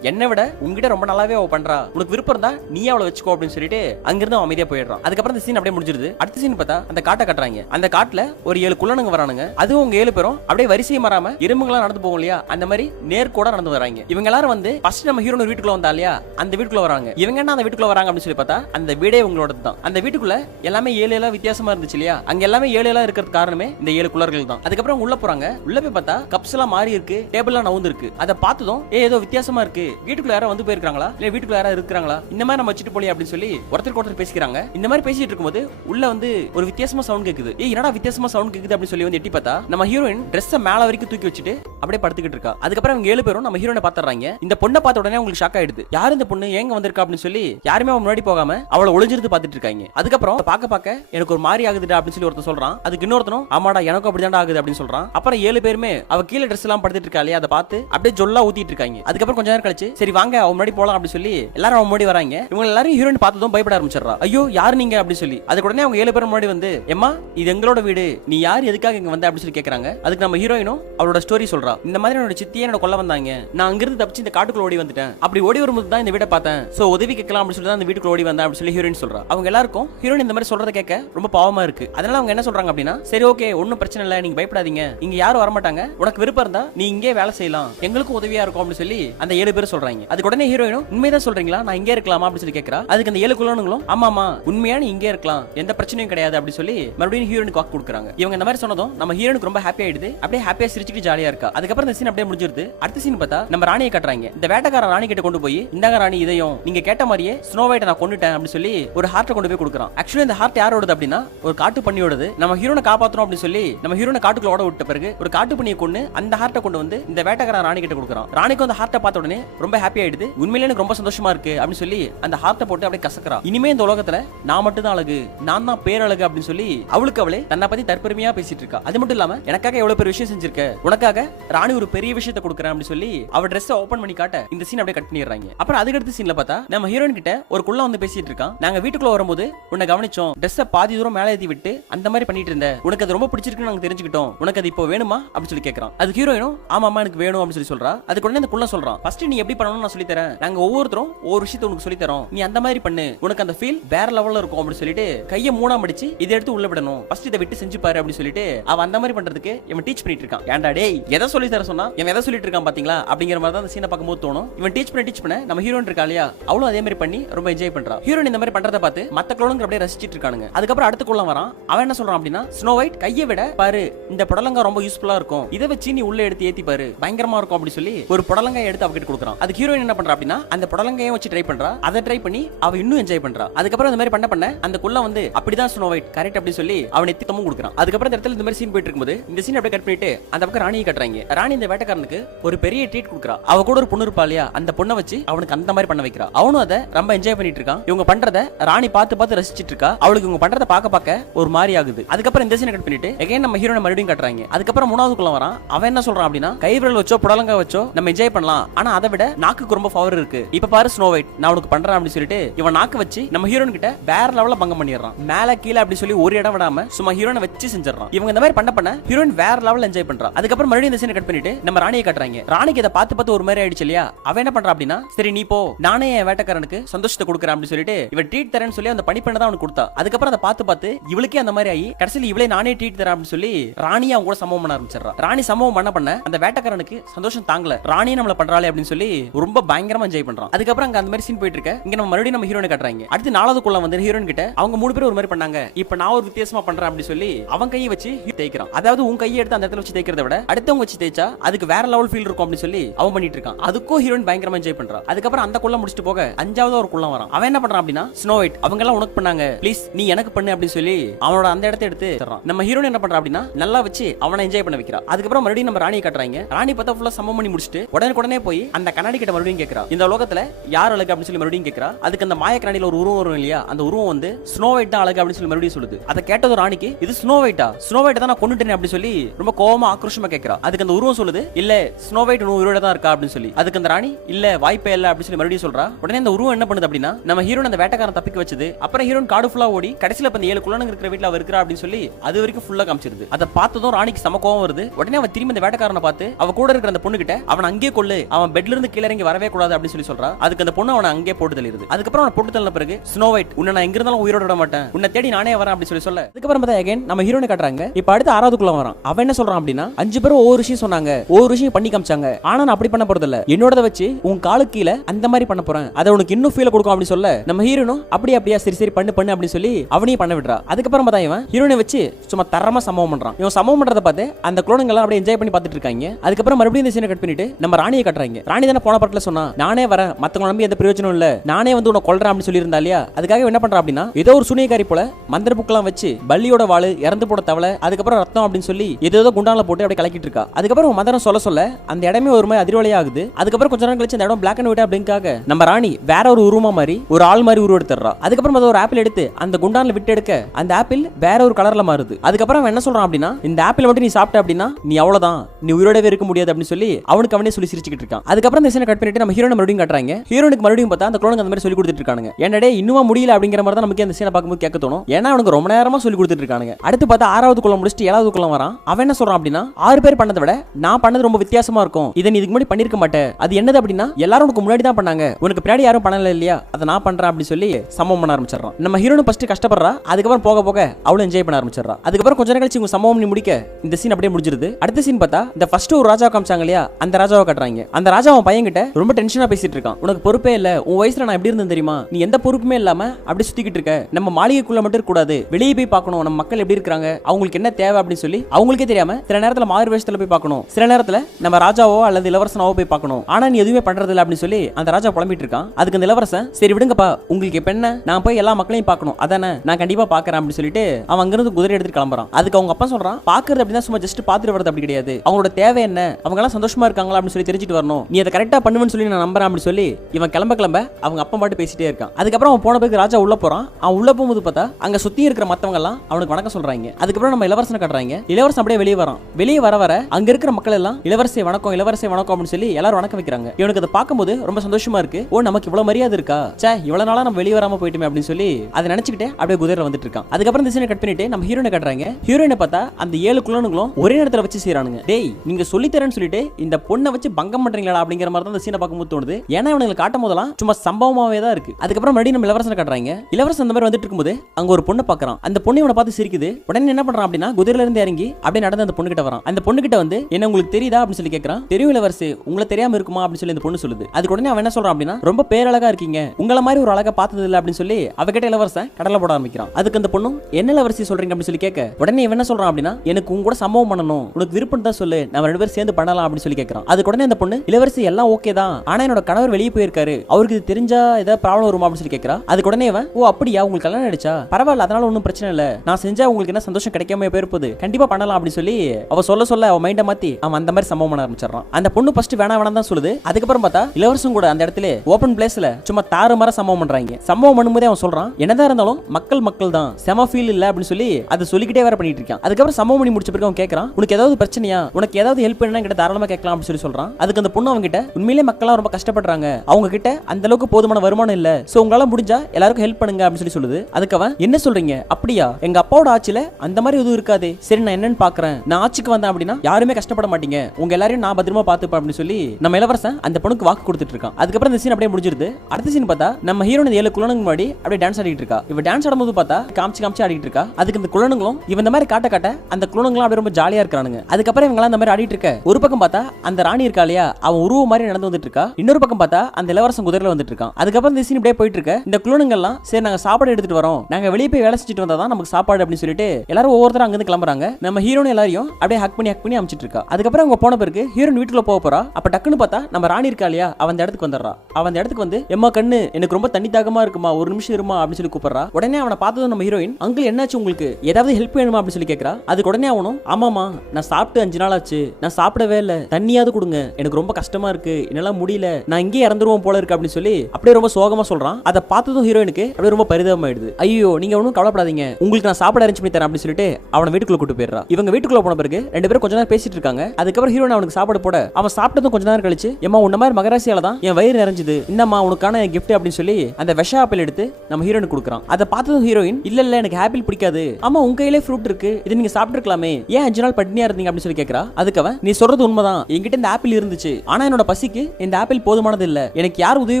என்னை விட உங்ககிட்ட ரொம்ப நல்லாவே அவ பண்றா, உனக்கு விருப்பம் இருந்தா நீ அவளை வச்சுக்கோ அப்படின்னு சொல்லிட்டு அங்கிருந்து அவன் அமைதியா போயிடுறான். அதுக்கப்புறம் இந்த சீன் அப்படியே முடிஞ்சிருது. அடுத்த சீன் பார்த்தா அந்த காட்டை கட்டுறாங்க. அந்த காட்டுல ஒரு 7 குள்ளனுங்க வரானுங்க. அதுவும் உங்க 7 பேரும் அப்படியே வரிசையை மாறாம எறும்புகளா நடந்து போகும் இல்லையா, அந்த மாதிரி நேர்கோட நடந்து வராங்க. இவங்க எல்லாரும் வந்து ஃபர்ஸ்ட் நம்ம ஹீரோன் வீட்டுக்குள்ள வந்தா இல்லையா, அந்த வீட்டுக்குள்ள வராங்க. இவங்க என்ன அந்த வீட்டுக்குள்ள வராங்க அப்படின்னு சொல்லி பார்த்தா அந்த வீடே உங்களோட தான். அந்த வீட்டுக்குள்ள எல்லாமே 7 வித்தியாசமா இருந்துச்சு இல்லையா, அங்க எல்லாமே 7 இருக்கிறது காரணமே இந்த 7 குள்ளர்கள் தான். அதுக்கப்புறம் உள்ள போறாங்க. உள்ள போய் பார்த்தா கப்ஸ் எல்லாம் மாறி இருக்கு, டேபிள் எல்லாம் நவுந்து இருக்கு. அதை பார்த்ததும் ஏதோ வித்தியாசமா இருக்கு, வீட்டுக்குள்ள யாரும் வந்து போயிருக்காங்களா இல்ல வீட்டுக்குள்ள யாரும் இருக்கிறாங்களா, இந்த மாதிரி நம்ம வச்சுட்டு போலி அப்படின்னு சொல்லி ஒருத்தருக்கு ஒருத்தர் பேசிக்கிறாங்க. இந்த மாதிரி பேசிட்டு இருக்கும்போது உள்ள வந்து ஒரு வித்தியாசமா சவுண்ட் கேக்குது. என்னடா வித்தியாசமா சவுண்ட் கேக்குது அப்படின்னு சொல்லி வந்து எட்டி பார்த்தா நம்ம ஹீரோயின் Dress மேல வரைக்கும் தூக்கி வச்சுட்டு அப்படியே படுத்துக்கிட்டு இருக்கா. அதுக்கப்புறம் அவங்க 7 பேரும் நம்ம ஹீரோனை பாத்துறாங்க. இந்த பொண்ணை பார்த்த உடனே உங்களுக்கு ஷாக் ஆயிடுது, யார் இந்த பொண்ணு எங்க வந்திருக்கா அப்படின்னு சொல்லி யாருமே முன்னாடி போகாம அவளை ஒளிஞ்சிருந்து பாத்துட்டு இருக்காங்க. அதுக்கப்புறம் பார்க்க எனக்கு ஒரு மாதிரி ஆகுதுடா அப்படின்னு சொல்லி ஒருத்தர் சொல்றான். அதுக்கு இன்னொருத்தனும் ஆமாடா எனக்கும் அப்படிதான் ஆகுது அப்படின்னு சொல்றான். அப்புறம் 7 பேருமே அவ கீழே Dress எல்லாம் படுத்துட்டு இருக்கா இல்லையா, அதை பார்த்து அப்படியே ஜொல்லா ஊத்திட்டு இருக்காங்க. அதுக்கப்புறம் கொஞ்ச நேரம் கழிச்சு சரி வாங்க அவ முன்னாடி போலாம் அப்படின்னு சொல்லி எல்லாரும் அவன் முன்னாடி வராங்க. இவங்க எல்லாரும் ஹீரோயின் பார்த்ததும் பயப்பட ஆரம்பிச்சிடறா. ஐயோ யார் நீங்க அப்படின்னு சொல்லி. அதுக்கு உடனே அவங்க 7 பேரும் முன்னாடி வந்து எம்மா இது எங்களோட வீடு, நீ யார் எதுக்காக இங்க வந்த அப்படின்னு சொல்லி கேக்குறாங்க. அதுக்கு நம்ம ஹீரோயினும் அவளோட ஸ்டோரி சொல்றா. இந்த மாதிரி என்னோட சித்தியே என்னோட கொல்ல வந்தாங்க, நான் அங்கிருந்து தப்பிச்சு இந்த காட்டுக்குள்ள ஓடி வந்துட்டேன், அப்படி ஓடி வரும்போது தான் இந்த வீட்டை பார்த்தேன், சோ உதவி கேட்கலாம் அப்படின்னு சொல்லி தான் இந்த வீட்டுக்குள்ள ஓடி வந்தேன் அப்படின்னு சொல்லி ஹீரோயின் சொல்றா. அவங்க எல்லாருக்கும் ஹீரோயின் இந்த மாதிரி சொல்றத கேட்க ரொம்ப பாவமா இருக்கு. அதனால அவங்க என்ன சொல்றாங்க அப்படின்னா, சரி ஓகே ஒன்னும் பிரச்சனை இல்ல, நீங்க பயப்படாதீங்க, இங்க யாரும் வரமாட்டாங்க, உனக்கு விருப்பம் இருந்தா நீ இங்கே வேலை செய்யலாம், எங்களுக்கும் உதவியா இருக்கும் அப்படின்னு சொல்லி அந்த 7 பேர் சொல்றாங்க. அதுக்கு உடனே ஹீரோயினும் உண்மைதான் சொல்றீங்களா, நான் இங்கே இருக்கலாமா அப்படின்னு சொல்லி கேட்கறா. அதுக்கு அந்த 7 குள்ளனுங்களும் ஆமாமா உண்மையா நீ இங்கே இருக்கலாம், எந்த பிரச்சனையும் கிடையாது அப்படி சொல்லி மறுபடியும் ஹீரோனுக்கு வாக்கு கொடுக்குறாங்க. இவங்க இந்த மாதிரி சொன்னதும் நம்ம ஹீரோனுக்கு ரொம்ப ஹாப்பி ஆயிடுது, அப்படியே ஹாப்பியா சிரிச்சுட்டு ஜாலியா இருக்கா. அதுக்கப்புறம் இந்த சீன் அப்படியே முடிஞ்சிருது. அடுத்த சீன் பார்த்தா நம்ம ராணியை கட்டுறாங்க. இந்த வேட்டக்கார ராணி கிட்ட கொண்டு போய் இந்தாங்க ராணி இதையும் நீங்க கேட்ட மாதிரியே ஸ்னோ ஒயிட்டை நான் கொண்டுட்டேன் அப்படி சொல்லி ஒரு ஹார்ட்டை கொண்டு போய் கொடுக்குறான். ஆக்சுவலி இந்த ஹார்ட் யாரோடது அப்படின்னா ஒரு காட்டு பண்ணியோடது. நம்ம ஹீரோனை காப்பாற்றணும் அப்படின்னு சொல்லி நம்ம ஹீரோனை காட்டுக்குள்ள ஓட விட்ட பிறகு ஒரு காட்டு பண்ணியை கொண்டு அந்த ஹார்ட்டை கொண்டு வந்து இந்த வேட்டக்கார ராணி கிட்ட கொடுக்குறான். ராணிக்கு அந்த ஹார்ட்டை பார்த்த உடனே ரொம்ப ஹாப்பி ஆயிடுது, உண்மையிலே எனக்கு ரொம்ப சந்தோஷமா இருக்கு அப்படின்னு சொல்லி அந்த ஹார்ட்டை போட்டு அப்படியே கசக்குறா. இனிமே இந்த உலகத்துல நான் மட்டும் தான் அழகு, நான் தான் பேரழகு அப்படின்னு சொல்லி அவளுக்கு அவளே தன்னை பத்தி தற்பெருமையா பேசிட்டு இருக்கா. அது மட்டும் இல்லாம எனக்காக எவ்வளவு பெரிய விஷயம் செஞ்சிருக்க, உனக்காக ராணி ஒரு பெரிய விஷயத்தை கொடுக்குறேன் அப்படின்னு சொல்லி அவ Dress-ஐ ஓபன் பண்ணி காட்ட இந்த சீன் அப்படியே கட் பண்ணிடுறாங்க. அப்புறம் அதுக்கு அடுத்த சீன்ல பார்த்தா நம்ம ஹீரோயின் கிட்ட ஒரு குள்ள வந்து பேசிட்டு இருக்கான். நாங்க வீட்டுக்குள்ள வரும்போது உன்னை கவனிச்சோம், Dress-ஐ பாதி தூரம் மேலே ஏத்தி விட்டு அந்த மாதிரி பண்ணிட்டு இருந்த, உனக்கு அது ரொம்ப பிடிச்சிருக்குன்னு நாங்க தெரிஞ்சுக்கிட்டோம், உனக்கு அது இப்போ வேணுமா அப்படின்னு சொல்லி கேட்கறான். அது ஹீரோயினும் ஆமாமா எனக்கு வேணும் அப்படின்னு சொல்லி சொல்றா. அதுக்கு உடனே அந்த குள்ள சொல்றான், ஃபர்ஸ்ட் நீ எப்படி பண்ணணும்னு நான் சொல்லி தரேன், நாங்க ஒவ்வொருத்தரும் ஒரு விஷயத்தை உனக்கு சொல்லி தரோம், நீ அந்த மாதிரி பண்ணு, உனக்கு அந்த ஃபீல் வேற லெவல்ல இருக்கும் அப்படின்னு சொல்லிட்டு கையை மூணா மடிச்சு இதை எடுத்து உள்ள விடணும், ஃபர்ஸ்ட் இதை விட்டு செஞ்சு பாரு அப்படின்னு சொல்லிட்டு அவ அந்த மாதிரி பண்றதுக்கு இவன் டீச் பண்ணிட்டு இருக்கான். ஏன்டா டேய் எதை சொல்லி தர சொன்னா இவன் எதை சொல்லிட்டு இருக்கான் பாத்தீங்களா அப்படிங்கிற மாதிரி தான் அந்த சீனை பார்க்கும்போது தோணும். இவன் டீச் பண்ண நம்ம ஹீரோயின் இருக்கா இல்லையா, அவளும் அதே மாதிரி பண்ணி ரொம்ப என்ஜாய் பண்றா. ஹீரோயின் இந்த மாதிரி பண்றத பார்த்து மத்த குழந்தைங்க அப்படியே ரசிச்சிட்டு இருக்கானுங்க. அதுக்கப்புறம் அடுத்த குள்ள வரான். அவன் என்ன சொல்றான் அப்படின்னா, ஸ்னோ ஒயிட் கையை விட பாரு இந்த புடலங்கா ரொம்ப யூஸ்ஃபுல்லா இருக்கும், இதை வச்சு நீ உள்ள எடுத்து ஏத்தி பாரு, பயங்கரமா இருக்கும் அப்படி சொல்லி ஒரு புடலங்காய் எடுத்து அவகிட்ட கொடுக்குறான். அது ஹீரோயின் என்ன பண்றா அப்படின்னா அந்த புடலங்காயை வச்சு ட்ரை பண்றா. அதை ட்ரை பண்ணி அவ இன்னும் என்ஜாய் பண்றா. அதுக்கப்புறம் இந்த மாதிரி பண்ண அந்த குள்ள வந்து அப்படிதான் ஸ்னோ ஒயிட் கரெக்ட் அப்படி சொல்லி அவன் எத்தித்தமும் கொடுக்குறான். அதுக்கப்புறம் இந்த இடத்துல இந்த மாதிரி சீன் போயிட்டு இருக்கும்போது இந்த சீன் அப்படியே கட் பண்ணிட்டு அந்த பக்கம் ராணியை கட்டுறாங்க. ராணி இந்த வேட்டைக்காரனுக்கு ஒரு பெரிய ட்ரீட் கொடுக்குறா. அவ கூட ஒரு பொண்ணு இருப்பா இல்லையா, அந்த பொண்ணை வச்சு அவனுக்கு அந்த மாதிரி பண்ண வைக்கிறா. அவனும் அதை ரொம்ப என்ஜாய் பண்ணிட்டு இருக்கான். இவங்க பண்றத ராணி பார்த்து ரசிச்சிட்டு இருக்கா. அவளுக்கு இவங்க பண்றத பார்க்க ஒரு மாதிரி ஆகுது. அதுக்கப்புறம் இந்த சீனை கட் பண்ணிட்டு அகைன் நம்ம ஹீரோனை மறுபடியும் கட்டுறாங்க. அதுக்கப்புறம் மூணாவதுக்குள்ள வரான். அவன் என்ன சொல்றான் அப்படின்னா கைவிரல் வச்சோ புடலங்கா வச்சோ நம்ம என்ஜாய் பண்ணலாம், ஆனா அதை விட நாக்குக்கு ரொம்ப பவர் இருக்கு. இப்ப பாரு ஸ்னோ ஒயிட் நான் உனக்கு பண்றேன் அப்படின்னு சொல்லிட்டு இவன் நாக்கு வச்சு நம்ம ஹீரோன் கிட்ட வேற லெவல்ல பங்கம் பண்ணிடுறான். மேல கீழே அப்படி சொல்லி ஒரு இடம் விடாம சும்மா ஹீரோனை வச்சு செஞ்சிடறான். இவங்க இந்த மாதிரி பண்ண ஹீரோயின் வேற லெவல்ல என்ஜாய் பண்றா. அதுக்கப்புறம் மறுபடியும் இந்த சீனை கட் பண்ணிட்டு நம்ம ராணியை கட்டுறாங்க. ராணிக்கு இதை பார்த்து ஒரு மாதிரி ஆயிடுச்சு இல்லையா. அவன் என்ன பண்றா அப்படின்னா சரி நீ போ, நானே என் வேட்டைக்காரனுக்கு சந்தோஷத்தை கொடுக்குறேன் அப்படின்னு சொல்லிட்டு இவன் ட்ரீட் தரேன்னு சொல்லி அந்த பனிப்பெண்ணை தான் அவனுக்கு கொடுத்தா. அதுக்கப்புறம் அதை பார்த்து இவளுக்கே அந்த மாதிரி ஆகி கடைசியில் இவளே நானே ட்ரீட் தரேன் அப்படின்னு சொல்லி ராணியை அவங்க கூட சம்பவம் பண்ண ஆரம்பிச்சிடறா. ராணி சம்பவம் பண்ண அந்த வேட்டைக்காரனுக்கு சந்தோஷம் தாங்கல. ராணி நம்மள பண்றாளே அப்படின்னு சொல்லி ரொம்ப பயங்கரமா என்ஜாய் பண்றான். அதுக்கப்புறம் அங்க அந்த மாதிரி சீன் போயிட்டு இருக்க. இங்க நம்ம மறுபடியும் நம்ம ஹீரோனை கட்டுறாங்க. அடுத்து நாலாவதுக்குள்ள வந்து ஹீரோயின் கிட்ட அவங்க 3 பேரும் ஒரு மாதிரி பண்ணாங்க. இப்ப நான் ஒரு வித்தியாசமா பண்றேன் அப்படி சொல்லி அவன் கையை வச்சு தேய்க்கிறான். அதாவது உன் கையை எடுத்து அந்த இடத்துல வச்சு தேய்க்கிறத விட அடுத்தவங்க வச்சு தேய்ச்சா அதுக்கு வேற லெவல் ஃபீல் இருக்கும் அப்படின்னு சொல்லி அவன் பண்ணிட்டு இருக்கான். அதுக்கும் ஹீரோயின் பயங்கரமா என்ஜாய் பண்றா. அதுக்கப்புறம் அந்த குள்ள முடிச்சிட்டு போக 5வது ஒரு குள்ள வரான். அவன் என்ன பண்றான் அப்படின்னா ஸ்னோ ஒயிட் அவங்க எல்லாம் உனக்கு பண்ணாங்க, ப்ளீஸ் நீ எனக்கு பண்ணு அப்படின்னு சொல்லி அவனோட அந்த இடத்தை எடுத்து தர்றான். நம்ம ஹீரோயின் என்ன பண்றா அப்படின்னா நல்லா வச்சு அவனை என்ஜாய் பண்ண வைக்கிறா. அதுக்கப்புறம் மறுபடியும் நம்ம ராணியை கட்டுறாங்க. ராணி பார்த்தா ஃபுல்லா சமம் பண்ணி முடிச்சிட்டு உடனே போய் அந்த கண்ணாடி கிட்ட மறுபடியும் கேட்கறா, இந்த உலகத்துல யார் அழகு அப்படின்னு சொல்லி மறுபடியும் கேட்கறா. அதுக்கு அந்த மாய கண்ணாடியில ஒரு உருவம் வரும் இல்லையா, அந்த உருவம் வந்து ஸ்னோ ஒயிட் தான் அழகு அப்படின்னு சொல்லி மறுபடியும் சொல்லுது. அதை கேட்டது ராணிக்கு இது ஸ்னோ ஒயிட்டா, ஸ்னோ ஒயிட் தான் நான் கொண்டுட்டேன் அப்படி சொல்லி ரொம்ப கோவமா ஆக்ரோஷமா கேட்கறா. அதுக்கு அந்த உருவம் சொல்லுது இல்ல ஸ்னோ ஒயிட் உயிரோட தான் இருக்கா அப்படின்னு சொல்லி. அதுக்கு அந்த ராணி இல்ல வாய்ப்பே இல்ல அப்படின்னு சொல்லி மறுபடியும் சொல்றா. உடனே அந்த உருவம் என்ன பண்ணுது அப்படின்னா நம்ம ஹீரோன் அந்த வேட்டைக்காரன் தப்பிக்க வச்சது. அப்புறம் ஹீரோன் காடு ஃபுல்லா ஓடி கடைசியில அந்த 7 குள்ளனுங்க இருக்கிற வீட்டுல அவ இருக்கா அப்படின்னு சொல்லி அது வரைக்கும் ஃபுல்லா காமிச்சிருது. அதை பார்த்ததும் ராணிக்கு சம கோவம் வருது. உடனே அவ திரும்பி அந்த வேட்டைக்காரனை பார்த்து அவ கூட இருக்கிற அந்த பொண்ணு கிட்ட அவன் அங்கேயே கொள்ளு, அவன் பெட்ல இருந்து கீழே இறங்கி வரவே கூடாது அப்படின்னு சொல்லி சொல்றா. அதுக்கு அந்த பொண்ணு அவனை அங்கேயே போட்டு தள்ளிடுது. அதுக்கப்புறம் அவனை போட்டு தள்ளின பிறகு ஸ்னோ ஒயிட் உன்னை நான் எங்க இருந்தாலும் உயிரோட விட மாட்டேன், உன்னை தேடி நானே வரேன் அப்படி சொல்ல. அதுக்கப்புறம் பார்த்தா அகைன் நம்ம ஹீரோனை காட்டுறாங்க. இப்ப அடுத்து 6வதுக்குள்ள வரான். அவன் என்ன சொல்றான் அப்படின்னா 5 பேரும் ஒவ்வொரு விஷயம் சொன்னாங்க, ஒவ்வொரு விஷயம் பண்ணி காமிச்சாங்க, ஆனா நான் அப்படி பண்ண போறது இல்ல, என்னோட வச்சு உன் காலுக்கு கீழே அந்த மாதிரி பண்ண போறேன், அதை உனக்கு இன்னும் ஃபீல் கொடுக்கும் அப்படின்னு சொல்ல நம்ம ஹீரோனும் அப்படியா சரி பண்ணு அப்படின்னு சொல்லி அவனையும் பண்ண விடுறா. அதுக்கப்புறம் பார்த்தா இவன் ஹீரோனை வச்சு சும்மா தரமா சம்பவம் பண்றான். இவன் சம்பவம் பண்றத பார்த்து அந்த குழந்தைங்க எல்லாம் அப்படியே என்ஜாய் பண்ணி பார்த்துட்டு இருக்காங்க. அதுக்கப்புறம் மறுபடியும் இந்த சீனை கட் பண்ணிட்டு நம்ம ராணியை கட்டுறாங்க. ராணி தானே போன படத்துல சொன்னா நானே வரேன், மத்தவங்க நம்பி எந்த பிரயோஜனம் இல்ல, நானே வந்து உன்னை கொல்றேன் அப்படின்னு சொல்லி இருந்தா இல்லையா. அதுக்காக என்ன பண்றா அப்படின்னா ஏதோ ஒரு சூனியக்காரி போல மந்திர புக்கெல்லாம் வச்சு பள்ளியோட வாளு இறந்து போட தவளை அதுக்கப்புறம் ரத்தம் அப்படின்னு சொல்லி ஏதோ குண்டால போட்டு அப்படியே கலக்கிட்டு இருக்கா. அதுக்கப்புறம் மந்திரம் சொல்ல அந்த இடமே ஒரு மாதிரி அதிர்வலையா ஆகுது. அதுக்கப்புறம் கொஞ்ச நேரம் கழிச்சு அந்த இடம் பிளாக் அண்ட் ஒயிட் அப்படிங்காக நம்ம ராணி வேற ஒரு உருவமா மாதிரி ஒரு ஆள் மாதிரி உருவெடுத்துறா. அதுக்கப்புறம் அதை ஒரு ஆப்பிள் எடுத்து அந்த குண்டான்ல விட்டு எடுக்க அந்த ஆப்பிள் வேற ஒரு கலர்ல மாறுது. அதுக்கப்புறம் என்ன சொல்றான் அப்படின்னா இந்த ஆப்பிள் மட்டும் நீ சாப்பிட்ட அப்படின்னா நீ அவ்வளவுதான், நீ உயிரோடவே இருக்க முடியாது அப்படின்னு சொல்லி அவனுக்கு அவனே சொல்லி சிரிச்சுக்கிட்டு இருக்கான். அதுக்கப்புறம் இந்த சீனை கட் பண்ணிட்டு நம்ம ஹீரோனை மறுபடியும் காட்டுறாங்க. ஹீரோனுக்கு மறுபடியும் பார்த்தா அந்த குழந்தைங்க அந்த மாதிரி சொல்லி கொடுத்துட்டு இருக்காங்க. என்னடே இன்னும் முடியல அப்படிங்கிற மாதிரி தான் நமக்கு அந்த சீனை பார்க்கும்போது கேட்க தோணும். ஏன்னா அவனுக்கு ரொம்ப நேரமா சொல்லி கொடுத்துட்டு இருக்காங்க. அடுத்து பார்த்தா 6வதுக்குள்ள முடிச்சுட்டு 7வதுக்குள்ள வரான். அவன் என்ன சொல்றான் அப்படின்னா 6 பேர் பண்ணதை விட நான் பண்ணது ரொம்ப வித்தியாசமா இருக்கும், இதை நீ இதுக்கு முன்னாடி பண்ணிருக்க மாட்டேன், அது என்னது அப்படின்னா எல்லாரும் உனக்கு முன்னாடி தான் பண்ணாங்க, உனக்கு பின்னாடி யாரும் பண்ணல இல்லையா, அதை நான் பண்றேன் அப்படி சொல்லி சம்பவம் பண்ண ஆரம்பிச்சிடறான். நம்ம ஹீரோனு ஃபர்ஸ்ட் கஷ்டப்படுறா. அதுக்கப்புறம் போக அவளும் என்ஜாய் பண்ண ஆரம்பிச்சிடறா. அதுக்கப்புறம் கொஞ்ச நேரம் கழிச்சு இவங்க சம்பவம் பண்ணி முடிக்க இந்த சீன் அப்படியே முடிஞ்சிருது. அடுத்த சீன் பார்த்தா இந்த ஃபர்ஸ்ட் ஒரு ராஜா காமிச்சாங்க இல்லையா, அந்த ராஜாவை காட்டுறாங்க. அந்த ராஜா அவன் பையன் கிட்ட ரொம்ப டென்ஷனா பேசிட்டு இருக்கான். உனக்கு பொறுப்பே இல்ல, உன் வயசுல நான் எப்படி இருந்தேன் தெரியுமா, நீ எந்த பொறுப்புமே இல்லாம அப்படி சுத்திக்கிட்டு இருக்க, நம்ம மாளிகைக்குள்ள மட்டும் இருக்க கூடாது, வெளியே போய் பார்க்கணும் நம்ம மக்கள் எப்படி இருக்காங்க, அவங்களுக்கு என்ன தேவை அப்படின்னு சொல்லி அவங்களுக்கே தெரியாம சில நேரத்துல மாறு வேஷத்துல போய் பார்க்கணும், சில நேரத்துல நம்ம ராஜாவோ அல்லது இளவரசனாவோ போய் பார்க்கணும், ஆனா நீ எதுவுமே பண்றது இல்ல அப்படின்னு சொல்லி அந்த ராஜா புலம்பிட்டு இருக்கான். அதுக்கு அந்த இளவரசன் சரி விடுங்கப்பா, உங்களுக்கு இப்ப என்ன, நான் போய் எல்லா மக்களையும் பார்க்கணும் அதானே, நான் கண்டிப்பா பாக்குறேன் அப்படின்னு சொல்லிட்டு அவன் அங்கிருந்து குதிரை எடுத்துட்டு கிளம்புறான். அதுக்கு அவங்க அப்பா சொல்றான் பாக்குறது அப்படின்னா சும்மா ஜஸ்ட் பாத்துட்டு வரது அப்படி கிடையாது, அவங்களோட தேவை என்ன, அவங்க எல்லாம் சந்தோஷமா இருக்காங்களா அப்படின்னு சொல்லி தெரிஞ்சுட்டு வரணும், நீ அதை கரெக்டா பண்ணுவேன்னு சொல்லி நான் நம்புறேன் அப்படின்னு சொல்லி இவன் கிளம்ப அவங்க அப்பா பாட்டு பேசிட்டே இருக்கான். அதுக்கப்புறம் அவன் போன பிறகு ராஜா உள்ள போறான். அவன் உள்ள போகும்போது பார்த்தா அங்க சுத்தி இருக்கிற மத்தவங்க எல்லாம் அவனுக்கு வணக்கம் சொல்றாங்க. அதுக்கப்புறம் நம்ம இளவரசனை காட்டுறாங்க. இளவரசன் அப்படியே வெளியே வரான். வெளியே வர அங்க இருக்கிற மக்கள் எல்லாம் இளவரசே வணக்கம் அப்படின்னு சொல்லி எல்லாரும் வணக்கம் வைக்கிறாங்க. இவனுக்கு அதை பார்க்கும்போது ரொம்ப சந்தோஷமா இருக்கு. ஓ நமக்கு இவ்வளவு மரியாதை இருக்கா, சே இவ்வளவு நாளா நம்ம வெளியே வராம போயிட்டுமே அப்படின்னு சொல்லி அதை நினைச்சுக்கிட்டே அப்படியே குதிரை வந்துட்டு இருக்கான். அதுக்கப்புறம் இந்த சீனை கட் பண்ணிட்டு நம்ம ஹீரோனை காட்டுறாங்க. ஹீரோயினை பார்த்தா அந்த 7 குள்ளனுங்களும் ஒரே இடத்துல வச்சு செய்றானுங்க. டேய் நீங்க சொல்லி தரேன்னு சொல்லிட்டு இந்த பொண்ணை வச்சு பங்கம் பண்றீங்களா அப்படிங்கிற மாதிரி தான் இந்த சீனை பார்க்கும்போது தோணுது. ஏன்னா இவனுங்களை காட்டும் போதெல்லாம் சும்மா சம்பவமாவே தான் இருக்கு. அதுக்கப்புறம் மறுபடியும் நம்ம இளவரசனை காட்டுறாங்க. இளவரசன் அந்த மாதிரி வந்துட்டு இருக்கும்போது அங்க ஒரு பொண்ணை பார்க்கறான். அந்த பொண்ணு இவனை பார்த்து சிரிக்குது. உடனே என்ன பண்றான் அப்படின்னா குதிரையில இருந்து இறங்கி அப்படியே நடந்து அந்த பொண்ணு கிட்ட வரான். அந்த பொண்ணு கிட்ட வந்து என்ன உங்களுக்கு தெரியுதா அப்படின்னு சொல்லி கேட்கறான். தெரியும் இளவரசே, உங்களை தெரியாம இருக்குமா அப்படின்னு சொல்லி அந்த பொண்ணு சொல்லுது. அதுக்கு உடனே அவன் என்ன சொல்றான் அப்படின்னா ரொம்ப பேரழகா இருக்கீங்க, உங்கள மாதிரி ஒரு அழகா பார்த்தது இல்ல அப்படின்னு சொல்லி அவகிட்ட இளவரசன் கடலை போட ஆரம்பிக்கிறான். அதுக்கு அந்த பொண்ணு என்ன இளவரசி சொல்றீங்க அப்படின்னு சொல்லி கேட்க உடனே இவன் என்ன சொல்றான் அப்படின்னா எனக்கு உங்க கூட சம்பவம் பண்ணணும், உனக்கு விருப்பம் தான் சொல்லு, நம்ம 2 பேரும் சேர்ந்து பண்ணலாம் அப்படின்னு சொல்லி கேட்கறான். அதுக்கு உடனே அந்த பொண்ணு இளவரசி எல்லாம் ஓகே தான், ஆனா என்னோட கணவர் வெளியே போயிருக்காரு, அவருக்கு இது தெரிஞ்சா ஏதாவது ப்ராப்ளம் வருமா அப்படின்னு சொல்லி கேட்கறா. அதுக்கு உடனே அவன் ஓ அப்படியா உங்களுக்கு கல்யாணம் ஆயிடுச்சா, பரவாயில்ல அதனால ஒன்றும் பிரச்சனை இல்ல, நான் செஞ்சா உங்களுக்கு என்ன சந்தோஷம் கிடைக்காம போயிருப்போது, கண்டிப்பா பண்ணலாம் அப்படின்னு சொல்லி அவ சொல்ல அவன் மைண்ட மாத்தி அவன் அந்த மாதிரி சம்பவம் பண்ண ஆரம்பிச்சிடறான். அந்த பொண்ணு ஃபர்ஸ்ட் வேணாம் தான் சொல்லுது. அதுக்கப்புறம் பார்த்தா இளவரசும் கூட அந்த இடத்துல ஓபன் பிளேஸ்ல சும்மா தாறுமாற சம்பவம் பண்றாங்க. சம்பவம் பண்ணும்போதே அவன் சொல்றான் என்னதான் இருந்தாலும் மக்கள் தான் செம ஃபீல் இல்ல அப்படின்னு சொல்லி அதை சொல்லிக்கிட்டே வேற பண்ணிட்டு இருக்கான். அதுக்கப்புறம் சம்பவம் பண்ணி முடிச்ச பிறகு அவன் கேட்கறான் உனக்கு ஏதாவது பிரச்சனையா, உனக்கு ஏதாவது ஹெல்ப் வேணும்னா கிட்ட தாராளமா கேட்கலாம் அப்படின்னு சொல்லி சொல்றான். அதுக்கு அந்த பொண்ணு அவங்க கிட்ட உண்மையிலே மக்கள்லாம் ரொம்ப கஷ்டப்படுறாங்க, அவங்க கிட்ட அந்த அளவுக்கு போதுமான வருமானம் இல்ல, சோ உங்களால முடிஞ்சா எல்லாருக்கும் ஹெல்ப் பண்ணுங்க அப்படின்னு சொல்லி சொல்லுது. அதுக்கு அவன் என்ன சொல்றீங்க அப்படியா, எங்க அப்பாவோட ஆட்சியில அந்த மாதிரி எதுவும் இருக்காது, சரி நான் என்னன்னு பாக்குறேன், நான் ஆட்சிக்கு வந்தேன் அப்படின்னா யாருமே கஷ்டப்பட மாட்டீங்க, உங்க எல்லாரையும் நான் பத்திரமா பாத்துப்பேன் அப்படின்னு சொல்லி நம்ம இளவரசன் அந்த பொண்ணுக்கு வாக்கு கொடுத்துட்டு இருக்கான். அதுக்கப்புறம் இந்த சீன் அப்படியே முடிஞ்சிருது. அடுத்த சீன் பார்த்தா நம்ம ஹீரோயின் 7 குழந்தைங்க முன்னாடி அப்படியே டான்ஸ் ஆடிட்டு இருக்கா. இவ டான்ஸ் ஆடும்போது பார்த்தா காமிச்சு ஆடிட்டு இருக்கா. அதுக்கு இந்த குழந்தைங்களும் இவன் இந்த மாதிரி காட்ட அந்த குழந்தைங்களும் அப்படியே ரொம்ப ஜாலியா இருக்கானுங்க. அதுக்கப்புறம் இவங்க அந்த மாதிரி ஆடிட்டு இருக்க ஒரு பக்கம் பார்த்தா அந்த ராணி இருக்கா இல்லையா, அவன் உருவ மாதிரி நடந்து வந்துட்டு இருக்கா. இன்னொரு பக்கம் பார்த்தா அந்த இளவரசன் குதிரையில வந்துட்டு இருக்கான். அதுக்கப்புறம் இந்த சீன் அப்படியே போயிட்டு இருக்க இந்த குழந்தைங்க எல்லாம் சரி நாங்க சாப்பாடு எடுத்துட்டு வரோம், நாங்க வெளியே போய் வேலை செஞ்சுட்டு வந்தா தான் நமக்கு சாப்பாடு அப்படின்னு சொல்லிட்டு எல்லாரும் ஒவ்வொருத்தரும் அங்கிருந்து கிளம்புறாங்க. நம்ம ஹீரோயின் எல்லாரையும் அப்படியே ஹக் பண்ணி அமிச்சிட்டு இருக்கா. அதுக்கப்புறம் அவங்க போன பிறகு ஹீரோயின் வீட்டுக்குள்ள போக போறா. அப்ப டக்குன்னு பார்த்தா நம்ம ராணி இருக்கா இல்லையா, அவன் அந்த இடத்துக்கு வந்துடுறா. அவன் அந்த இடத்துக்கு வந்து எம்மா கண்ணு எனக்கு ரொம்ப தண்ணி தாகமா இருக்குமா, ஒரு நிமிஷம் இருமா அப்படின்னு சொல்லி கூப்பிடுறா. உடனே அவனை பார்த்ததும் நம்ம ஹீரோயின் அங்கிள் என்னாச்சு உங்களுக்கு, ஏதாவது ஹெல்ப் வேணுமா அப்படின்னு சொல்லி கேட்கறா. அதுக்கு உடனே அவனும் ஆமாமா நான் சாப்பிட்டு 5 நாள் ஆச்சு, நான் சாப்பிடவே இல்லை, தண்ணியாவது கொடுங்க, எனக்கு ரொம்ப கஷ்டமா இருக்கு, என்னால முடியல, நான் இங்கே இறந்துருவோம் போல இருக்கு அப்படின்னு சொல்லி அப்படியே ரொம்ப சோகமா சொல்றான். அதை பார்த்ததும் ஹீரோயினுக்கு அப்படியே ரொம்ப பரிதாபமாயிடுது. ஐயோ நீங்க ஒன்றும் கவலைப்படாதீங்க, உங்களுக்கு நான் சாப்பாடு அரேஞ்ச் பண்ணி தரேன் அப்படின்னு சொல்லிட்டு அவனை வீட்டுக்குள்ள கூட்டு போயிடுறா. இவங்க வீட்டுக்குள்ள போன பிறகு 2 பேரும் கொஞ்ச நேரம் பேசிட்டு இருக்காங்க. அதுக்கப்புறம் ஹீரோயின் அவனுக்கு சாப்பாடு போட அவன் சாப்பிட்டதும் கொஞ்ச நேரம் கழிச்சு எம்மா உன்ன மாதிரி மகராசியால தான் என் வயிறு நிறைஞ்சது, இந்தம்மா உனக்கான கிஃப்ட் அப்படின்னு சொல்லி அந்த விஷ ஆப்பிள் எடுத்து நம்ம ஹீரோயினுக்கு கொடுக்குறான். அதை பார்த்ததும் ஹீரோயின் இல்ல எனக்கு ஆப்பிள் பிடிக்காது, ஆமா உங்க கையிலே ஃப்ரூட் இருக்கு, இது நீங்க சாப்பிட்டுருக்கலாமே, ஏன் 5 நாள் பட்டினியா இருந்தீங்க அப்படின்னு சொல்லி கேட்கறா. அதுக்கு அவன் நீ சொல்றது உண்மைதான், என்கிட்ட இந்த ஆப்பிள் இருந்துச்சு, ஆனா என்னோட பசிக்கு இந்த ஆப்பிள் போதுமானது இல்ல, எனக்கு யார் உதவி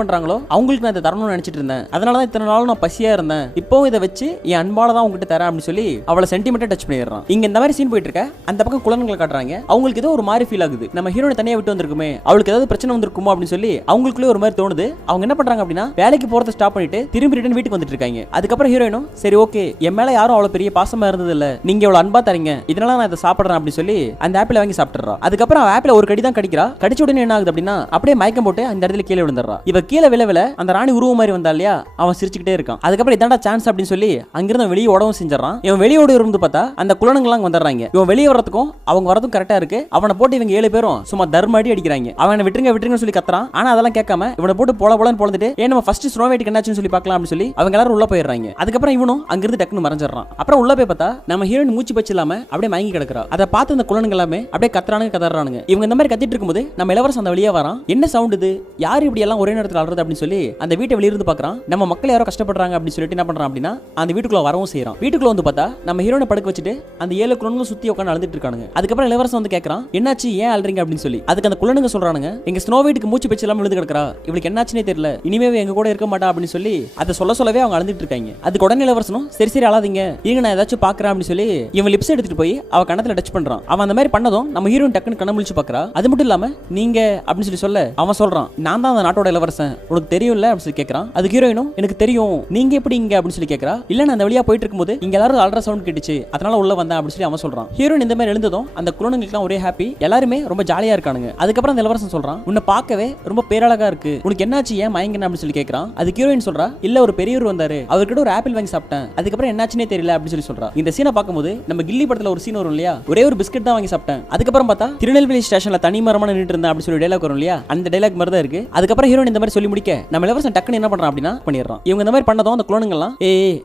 பண்றாங்களோ அவங்களுக்கு நான் இதை தரணும்னு நினைச்சிட்டு இருந்தேன், அதனாலதான் இத்தனை நாளும் நான் பசியா இருந்தேன், இப்போ இதை வச்சு என் அன்பால தான் உங்ககிட்ட தரேன் அப்படின்னு சொல்லி அவளை சென்டிமெண்டா டச் பண்ணிடுறான். இங்க இந்த மாதிரி சீன் போயிட்டு இருக்க அந்த பக்கம் குழந்தைகளை காட்டுறாங்க. அவங்களுக்கு ஏதோ ஒரு மாதிரி ஃபீல் ஆகுது, நம்ம ஹீரோனை தனியா விட்டு வந்திருக்குமே, அவளுக்கு ஏதாவது பிரச்சனை வந்திருக்குமோ அப்படின்னு சொல்லி அவங்களுக்குள்ளே ஒரு மாதிரி தோணுது. அவங்க என்ன பண்றாங்க அப்படின்னா வேலைக்கு போறத ஸ்டாப் பண்ணிட்டு திரும்பி ரிட்டர்ன் வீட்டுக்கு வந்துட்டு இருக்காங்க. அதுக்கப்புறம் ஹீரோயினும் சரி ஓகே என் மேல யாரும் அவ்வளவு பெரிய பாசமா இருந்தது இல்ல, நீங்க எவ்வளவு அன்பா தரீங்க, இதனால நான் இதை சாப்பிடுறேன் அப்படின்னு சொல்லி அந்த ஆப்பிளை வாங்கி சாப்பிட்டுறா. அதுக்கப்புறம் அவன் ஆப்பிள ஒரு கடி தான் கடிக்கிறா. கடிச்ச உடனே என்ன ஆகுது அப்படின்னா அப்படியே மயக்கம் போட்டு அந்த இடத்துல கீழே விழுந்துடுறா. இவ கீழே விழ அந்த ராணி உருவ மாதிரி வந்தா இல்லையா, அவன் சிரிச்சுக்கிட்டே இருக்கான். அதுக்கப்புறம் இதாண்டா சான்ஸ் அப்படின்னு சொல்லி அங்கிருந்து வெளியே ஓடவும் செஞ்சான். இவன் வெளியோட இருந்து பார்த்தா அந்த குழந்தைங்களாம் வந்துடுறாங்க. இவன் வெளியே வரதுக்கும் அவங்க வரதும் கரெக்டா இருக்கு. அவனை போட்டு இவங்க 7 பேரும் சும்மா தர்மாடி அடிக்கிறாங்க. அவனை விட்டுருங்க சொல்லி கத்துறான். ஆனா அதெல்லாம் கேட்காம இவனை போட்டு போலன்னு பொழுதுட்டு ஏன் நம்ம ஃபர்ஸ்ட் ஸ்னோ ஒயிட் என்னாச்சுன்னு சொல்லி பார்க்கலாம் அப்படின்னு சொல்லி அவங்க எல்லாரும் உள்ள போயிடுறாங்க. அதுக்கப்புறம் இவனும் அங்கிருந்து டக்குன்னு மறைஞ்சிடறான். அப்புறம் உள்ள போய் பார்த்தா நம்ம ஹீரோயின் மூச்சு பச்சு இல்லாம அப்படியே மயங்கி கிடக்குறா. அதை பார்த்து அந்த குழந்தைங்க எல்லாமே அப்படியே கத்துறானுங்க. இவங்க இந்த மாதிரி கத்திட்டு இருக்கும்போது நம்ம இளவரசன் அந்த வெளியே வரான். என்ன சவுண்ட் இது, யார் இப்படி எல்லாம் ஒரே நேரத்தில் அழுறது அப்படின்னு சொல்லி அந்த வீட்டை வெளியிருந்து பார்க்கறான். நம்ம மக்கள் யாரோ கஷ்டப்படுறாங்க அப்படின்னு சொல்லிட்டு என்ன பண்றான் அப்படின்னா அந்த வீட்டுக்குள்ள வரவும் செய்யறான். வீட்டுக்குள்ள வந்து பார்த்தா நம்ம ஹீரோனை படுக்க வச்சுட்டு அந்த 7 குழந்தைகளும் சுத்தி உட்கார்ந்து அழுதுட்டு இருக்கானுங்க. அதுக்கப்புறம் இளவரசன் வந்து கேட்கறான் என்னாச்சு ஏன் அழுறீங்க அப்படின்னு சொல்லி. அதுக்கு அந்த குழந்தைங்க சொல்றானுங்க எங்க ஸ்னோ ஒயிட்க்கு மூச்சு பச்சு இல்லாம விழுந்து கிடக்குறா, இவளுக்கு என்னாச்சுனே தெரியல, இனிமே எங்க கூட இருக்க மாட்டா அப்படின்னு சொல்லி அதை சொல்லவே அவங்க அழுதுட்டு இருக்காங்க. அதுக்கு உடனே இளவரசனும் சரி அழாதீங்க இருங்க நான் ஏதாச்சும் பாக்குறேன் அப்படின்னு சொல்லி இவன் லிப்ஸ் எடுத்துட்டு போய் அவ கண்ணத்துல டச் பண்றான். அவன் அந்த மாதிரி பண்ணதும் நம்ம ஹீரோயின் டக்குன்னு கண்ண முழிச்சு பாக்குறா. அது மட்டும் இல்லாம நீங்க அப்படின்னு சொல்ல அவன் சொல்றான் நான் தான் அந்த நாட்டோட இளவரசன், உனக்கு தெரியும்ல அப்படின்னு சொல்லி கேட்கறான். அதுக்கு ஹீரோயினும் எனக்கு தெரியும், நீங்க எப்படி இங்க அப்படின்னு சொல்லி கேட்கறா. இல்ல நான் அந்த வழியா போயிட்டு இருக்கும்போது இங்க எல்லாரும் அல்ட்ரா சவுண்ட் கேட்டுச்சு, அதனால உள்ள வந்தேன் அப்படின்னு சொல்லி அவன் சொல்றான். ஹீரோயின் இந்த மாதிரி எழுந்ததும் அந்த குழந்தைங்களுக்கு ஒரே ஹாப்பி, எல்லாருமே ரொம்ப ஜாலியா இருக்கானுங்க. அதுக்கப்புறம் அந்த இளவரசன் சொல்றான் உன்னை பார்க்கவே ரொம்ப பேரழகா இருக்கு, உனக்கு என்னாச்சு ஏன் மயங்கின அப்படின்னு சொல்லி கேட்கறான். அதுக்கு ஹீரோயின் சொல்றா இல்ல ஒரு பெரியவர் வந்தாரு, அவர்கிட்ட ஒரு ஆப்பிள் வாங்கி சாப்பிட்டேன், அதுக்கப்புறம் என்னாச்சுனே தெரியல அப்படின்னு சொல்லி சொல்றா. இந்த சீனை பார்க்கும்போது நம்ம கில்லி படத்துல ஒரு சீன் வரும் இல்லையா, ஒரே ஒரு பிஸ்கட் தான் வாங்கி சாப்பிட்டேன், அதுக்கப்புறம் பார்த்தா திருநெல்வேலி ஸ்டேஷன்ல தனி மரமா நின்னுட்டு இருந்தேன் அப்படின்னு சொல்லி டயலாக் வரும் இல்லையா, அந்த டயலாக் மாதிரி தான் இருக்கு. அதுக்கப்புறம் ஹீரோயின் இந்த மாதிரி சொல்லி முடிக்க நம்ம இளவரசன் டக்குன்னு என்ன பண்றான் அப்படின்னா பண்ணிடுறான். இவங்க இந்த மாதிரி பண்ணதும் அந்த குழந்தைங்க எல்லாம்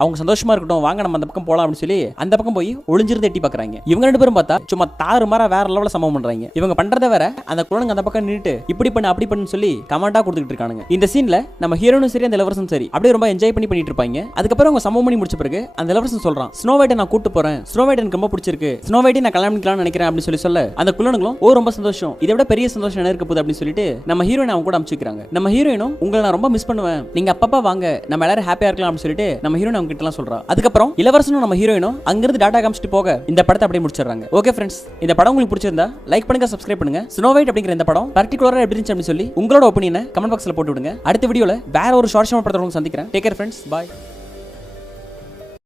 அவங்க சந்தோஷமா இருக்கட்டும் வாங்க நம்ம அந்த பக்கம் போலாம் அப்படின்னு சொல்லி அந்த பக்கம் போய் ஒளிஞ்சிருந்து எட்டி பாக்குறாங்க. இவங்க 2 பேரும் பார்த்தா சும்மா தாறுமாறா வேற லெவல்ல சம்பவம் பண்றாங்க. இவங்க பண்றத வேற அந்த குழந்தைங்க அந்த பக்கம் நின்னுட்டு இப்படி பண்ணு அப்படி பண்ணு சொல்லி கமெண்டா கொடுத்துட்டு இருக்கானுங்க. இந்த சீன்ல நம்ம ஹீரோனும் சரி அந்த இளவரசன் சரி அப்படியே ரொம்ப என்ஜாய் பண்ணிட்டு இருப்பாங்க. அதுக்கப்புறம் அவங்க சம்பவம் பண்ணி முடிச்ச பிறகு அந்த இளவரசன் சொல்றான் ஸ்னோ ஒயிட்டை நான் கூட்டு போறேன், ஸ்னோ ஒயிட் எனக்கு ரொம்ப பிடிச்சிருக்கு, ஸ்னோ ஒயிட்டை நான் கல்யாணம் பண்ணிக்கலாம்னு நினைக்கிறேன் அப்படின்னு சொல்ல அந்த குழந்தைகளும் ரொம்ப சந்தோஷம், இதை விட பெரிய சந்தோஷம் என்ன இருக்க போகுது அப்படின்னு சொல்லிட்டு நம்ம ஹீரோயின் அவங்க கூட அனுப்பிச்சுக்கிறாங்க. நம்ம ஹீரோயினும் உங்களை நான் ரொம்ப மிஸ் பண்ணுவேன், நீங்க அப்பப்பா வாங்க நம்ம எல்லாரும் ஹாப்பியா இருக்கலாம் அப்படின்னு சொல்லிட்டு நம்ம ஹீரோயின் அவங்க கிட்ட எல்லாம் சொல்றா. அதுக்கப்புறம் இளவரசனும் நம்ம ஹீரோயினும் அங்கிருந்து டாடா காமிச்சிட்டு போக இந்த படத்தை அப்படியே முடிச்சிடறாங்க. ஓகே ஃப்ரெண்ட்ஸ், இந்த படம் உங்களுக்கு பிடிச்சிருந்தா லைக் பண்ணுங்க, சப்ஸ்கிரைப் பண்ணுங்க. ஸ்னோ ஒயிட் அப்படிங்கிற இந்த படம் பர்டிகுலரா எப்படி இருந்துச்சு அப்படின்னு சொல்லி உங்களோட ஒப்பீனியனை கமெண்ட் பாக்ஸ்ல போட்டு விடுங்க. அடுத்த வீடியோல வேற ஒரு ஷார்ட் படத்தை சந்திக்கிறேன். டேக் கேர் ஃப்ரெண்ட்ஸ், பாய்.